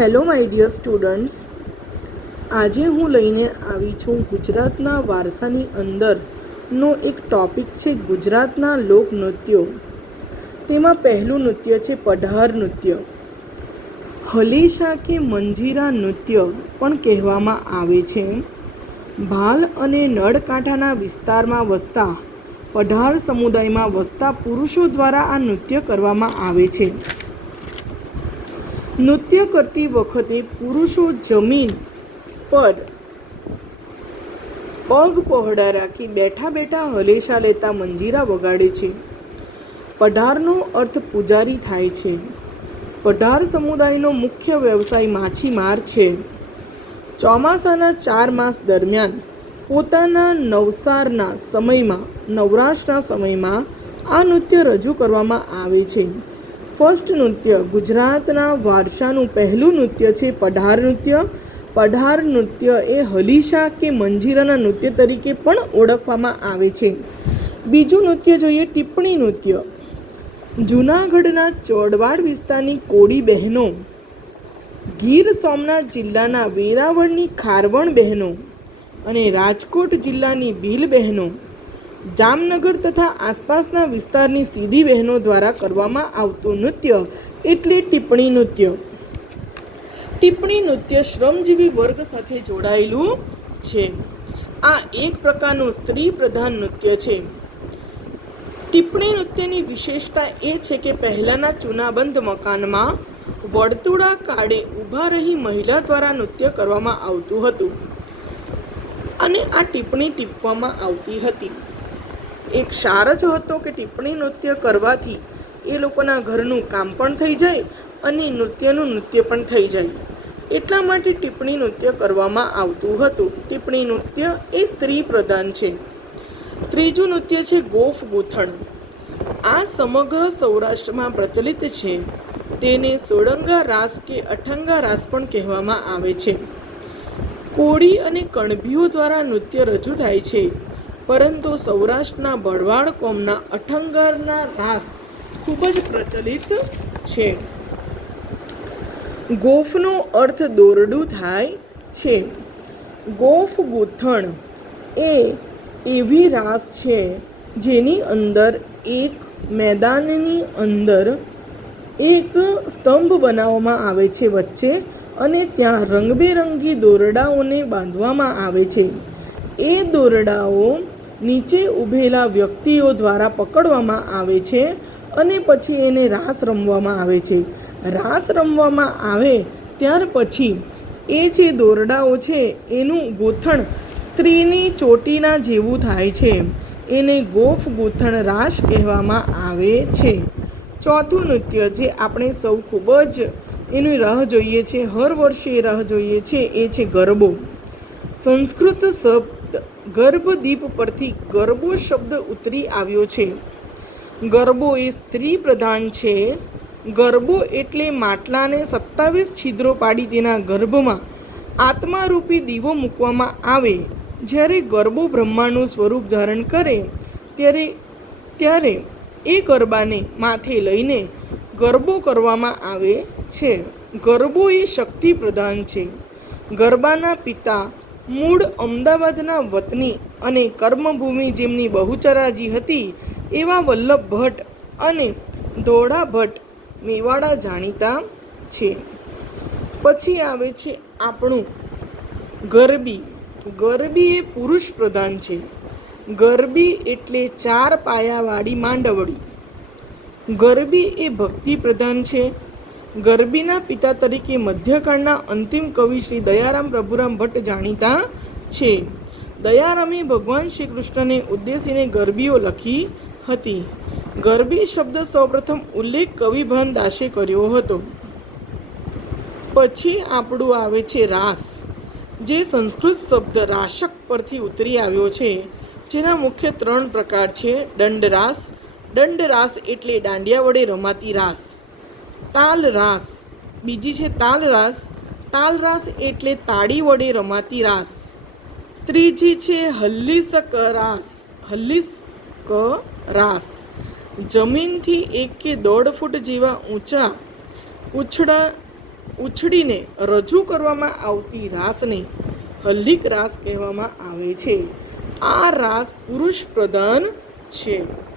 Hello my dear students આજે હું લઈને આવી છું ગુજરાતના વારસાની અંદરનો એક ટોપિક છે ગુજરાતના લોકનૃત્યો. તેમાં પહેલું નૃત્ય છે પઢાર નૃત્ય. હલેશા કે મંજીરા નૃત્ય પણ કહેવામાં આવે છે. ભાલ અને નળકાંઠાના વિસ્તારમાં વસતા, પઢાર સમુદાયમાં વસતા પુરુષો દ્વારા આ નૃત્ય કરવામાં આવે છે. નૃત્ય કરતી વખતે પુરુષો જમીન પર પગ પહોળા રાખી બેઠા બેઠા હલેશા લેતા મંજીરા વગાડે છે. પઢારનો અર્થ પૂજારી થાય છે. પઢાર સમુદાયનો મુખ્ય વ્યવસાય માછીમાર છે. ચોમાસાના ચાર માસ દરમિયાન પોતાના નવસારના સમયમાં, નવરાશના સમયમાં આ નૃત્ય રજૂ કરવામાં આવે છે. ફર્સ્ટ નૃત્ય ગુજરાતના વારસાનું પહેલું નૃત્ય છે પઢાર નૃત્ય. પઢાર નૃત્ય એ હલીશા કે મંજીરાના નૃત્ય તરીકે પણ ઓળખવામાં આવે છે. બીજું નૃત્ય જોઈએ ટિપ્પણી નૃત્ય. જૂનાગઢના ચોડવાડ વિસ્તારની કોળી બહેનો. ગીર સોમનાથ જિલ્લાના વેરાવળની ખારવણ બહેનો અને રાજકોટ જિલ્લાની ભીલ બહેનો. જામનગર તથા આસપાસના વિસ્તારની સીધી બહેનો દ્વારા કરવામાં આવતું નૃત્ય એટલે ટિપ્પણી નૃત્ય. ટિપ્પણી નૃત્ય શ્રમજીવી વર્ગ સાથે જોડાયેલું છે. આ એક પ્રકારનું સ્ત્રી પ્રધાન નૃત્ય છે. ટિપ્પણી નૃત્યની વિશેષતા એ છે કે પહેલાંના ચૂનાબંધ મકાનમાં વર્તુળા કાળે ઊભા રહી મહિલા દ્વારા નૃત્ય કરવામાં આવતું હતું અને આ ટિપ્પણી ટીપવામાં આવતી હતી. એક સાર જ હતો કે ટિપ્પણી નૃત્ય કરવાથી એ લોકોના ઘરનું કામ પણ થઈ જાય અને નૃત્યનું નૃત્ય પણ થઈ જાય. એટલા માટે ટિપ્પણી નૃત્ય કરવામાં આવતું હતું. ટિપ્પણી નૃત્ય એ સ્ત્રી પ્રધાન છે. ત્રીજું નૃત્ય છે ગોફ ગૂંથણ. આ સમગ્ર સૌરાષ્ટ્રમાં પ્રચલિત છે. તેને સોળંગા રાસ કે અઠંગા રાસ પણ કહેવામાં આવે છે. કોળી અને કણભીઓ દ્વારા નૃત્ય રજૂ થાય છે. પરંતુ સૌરાષ્ટ્રના ભરવાડ કોમના અઠંગારના રાસ ખૂબ જ પ્રચલિત છે. ગોફનો અર્થ દોરડું થાય છે. ગોફ ગૂંથણ એ એવી રાસ છે જેની અંદર એક મેદાનની અંદર એક સ્તંભ બનાવવામાં આવે છે વચ્ચે અને ત્યાં રંગબેરંગી દોરડાઓને બાંધવામાં આવે છે. એ દોરડાઓ નીચે ઊભેલા વ્યક્તિઓ દ્વારા પકડવામાં આવે છે અને પછી એને રાસ રમવામાં આવે છે. રાસ રમવામાં આવે ત્યાર પછી એ જે દોરડાઓ છે એનું ગોથણ સ્ત્રીની ચોટીના જેવું થાય છે. એને ગોફ ગૂંથણ રાસ કહેવામાં આવે છે. ચોથું નૃત્ય જે આપણે સૌ ખૂબ જ એની રાહ જોઈએ છે, હર વર્ષે એ રાહ જોઈએ છે, એ છે ગરબો. સંસ્કૃત શબ્દ ગર્ભદીપ પરથી ગરબો શબ્દ ઉતરી આવ્યો છે. ગરબો એ સ્ત્રી પ્રધાન છે. ગરબો એટલે માટલાને સત્તાવીસ છિદ્રો પાડી તેના ગર્ભમાં આત્મારૂપી દીવો મૂકવામાં આવે. જ્યારે ગરબો બ્રહ્માનું સ્વરૂપ ધારણ કરે, ત્યારે ત્યારે એ ગરબાને માથે લઈને ગરબો કરવામાં આવે છે. ગરબો એ શક્તિ પ્રધાન છે. ગરબાના પિતા મૂળ અમદાવાદના વતની અને કર્મભૂમિ જેમની બહુચરાજી હતી, એવા વલ્લભ ભટ્ટ અને ધોળા ભટ્ટ મેવાડા જાણીતા છે. પછી આવે છે આપણું ગરબી. ગરબી એ પુરુષ પ્રધાન છે. ગરબી એટલે ચાર પાયાવાળી માંડવડી. ગરબી એ ભક્તિ પ્રધાન છે. ગરબીના પિતા તરીકે મધ્યકાળના અંતિમ કવિ શ્રી દયારામ પ્રભુરામ ભટ્ટ જાણીતા છે. દયારામે ભગવાન શ્રી કૃષ્ણને ઉદ્દેશીને ગરબીઓ લખી હતી. ગરબી શબ્દ સૌપ્રથમ ઉલ્લેખ કવિભાન દાસે કર્યો હતો. પછી આપણું આવે છે રાસ, જે સંસ્કૃત શબ્દ રાશક પરથી ઉતરી આવ્યો છે, જેના મુખ્ય ત્રણ પ્રકાર છે, દંડરાસ. દંડરાસ એટલે દાંડિયા વડે રમાતી રાસ. તાલ રાસ. બીજી છે તાલ રાસ. તાલ રાસ એટલે તાળી વડે રમાતી રાસ. ત્રીજી છે હલ્લીસક રાસ. હલ્લીસક રાસ. જમીનથી એક કે દોઢ ફૂટ જેવા ઊંચા ઉછળા ઉછળીને રજૂ કરવામાં આવતી રાસને હલ્લિક રાસ કહેવામાં આવે છે. આ રાસ પુરુષ પ્રધાન છે.